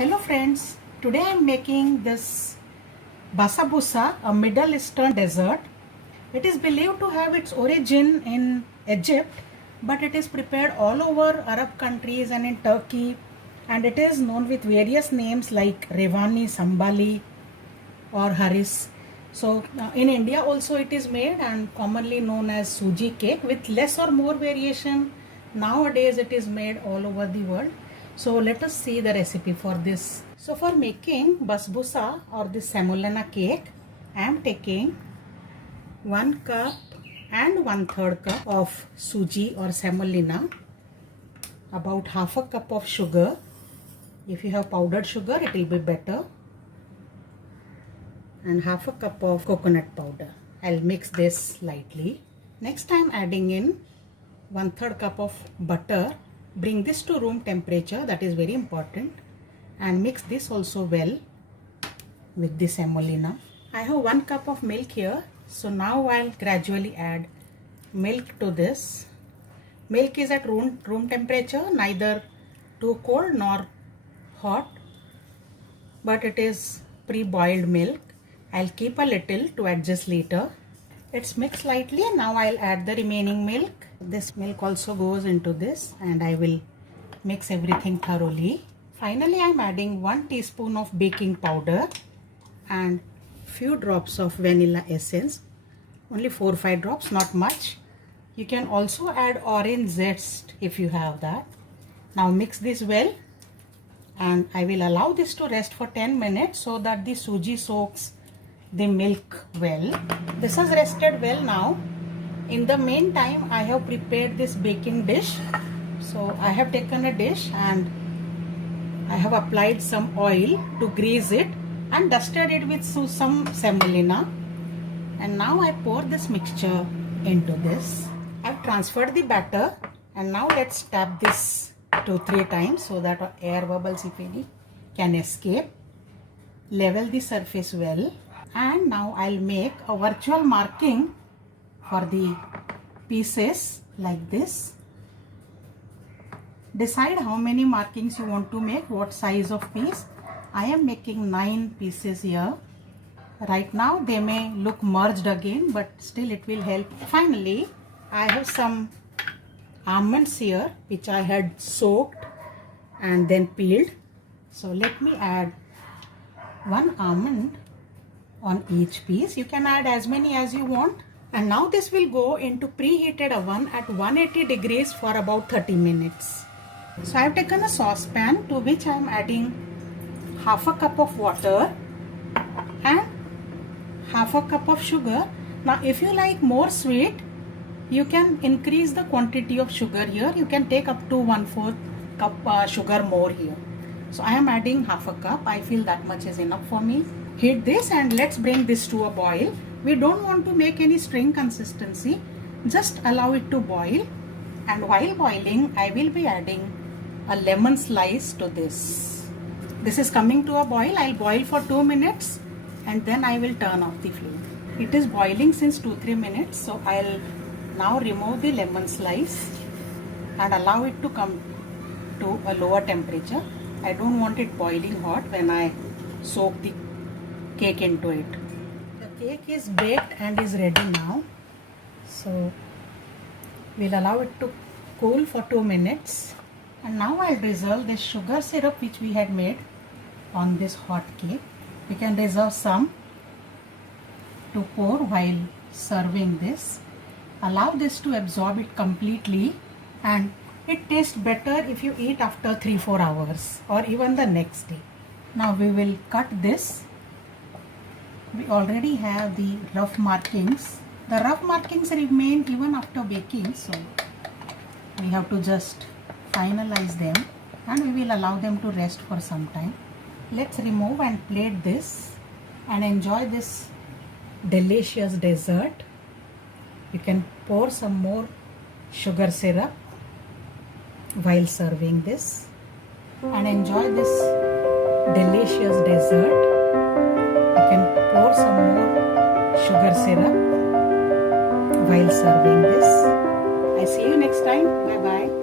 Hello friends, today I am making this Basbousa, a Middle Eastern dessert. It is believed to have its origin in Egypt, but it is prepared all over Arab countries and in Turkey, and it is known with various names like Rawani, Sambali or Haris. So in India also it is made and commonly known as Suji cake with less or more variation. Nowadays it is made all over the world. So let us see the recipe for this. So for making basbousa or this semolina cake, I am taking 1 cup and 1/3 cup of suji or semolina, about half a cup of sugar. If you have powdered sugar, it will be better, and half a cup of coconut powder. I'll mix this lightly. Next I'm adding in 1/3 cup of butter. Bring this to room temperature, that is very important, and mix this also well with the semolina. I have 1 cup of milk here, so now I'll gradually add milk to this. Milk is at room temperature, neither too cold nor hot, but it is pre-boiled milk. I'll keep a little to adjust later. It's mixed lightly, and now I'll add the remaining milk. This milk also goes into this, and I will mix everything thoroughly. Finally, I'm adding 1 teaspoon of baking powder and few drops of vanilla essence. Only 4-5 drops, not much. You can also add orange zest if you have that. Now mix this well, and I will allow this to rest for 10 minutes so that the suji soaks the milk well. This has rested well now. In the meantime, I have prepared this baking dish. So I have taken a dish and I have applied some oil to grease it and dusted it with some semolina. And now I pour this mixture into this. I've transferred the batter, and now let's tap this 2-3 times so that air bubbles, if any, can escape. Level the surface well, and now I'll make a virtual marking for the pieces like this. Decide how many markings you want to make, what size of piece. I am making 9 pieces here. Right now they may look merged again, but still it will help. Finally, I have some almonds here which I had soaked and then peeled. So let me add 1 almond on each piece. You can add as many as you want. And now this will go into preheated oven at 180 degrees for about 30 minutes. So I have taken a saucepan to which I am adding half a cup of water and half a cup of sugar. Now if you like more sweet, you can increase the quantity of sugar here. You can take up to 1/4 cup sugar more here. So I am adding half a cup. I feel that much is enough for me. Heat this and let's bring this to a boil. We don't want to make any string consistency. Just allow it to boil. And while boiling, I will be adding a lemon slice to this. This is coming to a boil. I'll boil for 2 minutes and then I will turn off the flame. It is boiling since 2-3 minutes. So I'll now remove the lemon slice and allow it to come to a lower temperature. I don't want it boiling hot when I soak the cake into it. The cake is baked and is ready now. So we'll allow it to cool for 2 minutes. And now I'll drizzle this sugar syrup which we had made on this hot cake. We can reserve some to pour while serving this. Allow this to absorb it completely, and it tastes better if you eat after 3-4 hours or even the next day. Now we will cut this. We already have the rough markings. The rough markings remain even after baking, so we have to just finalize them, and we will allow them to rest for some time. Let's remove and plate this and enjoy this delicious dessert. You can pour some more sugar syrup while serving this and enjoy this delicious dessert. You can pour some more sugar syrup while serving this. I see you next time. Bye bye.